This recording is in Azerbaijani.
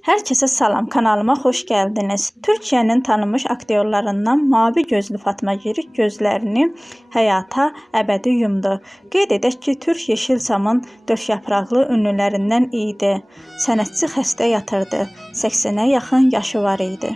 Hər kəsə salam, kanalıma xoş gəldiniz. Türkiyənin tanınmış aktyorlarından Mavi gözlü Fatma Girik gözlərini həyata əbədi yumdu. Qeyd edək ki, Türk Yeşilçamın dörd ünlülərindən idi. Sənətçi xəstə yatırdı. 80-ə yaxın yaşı var idi.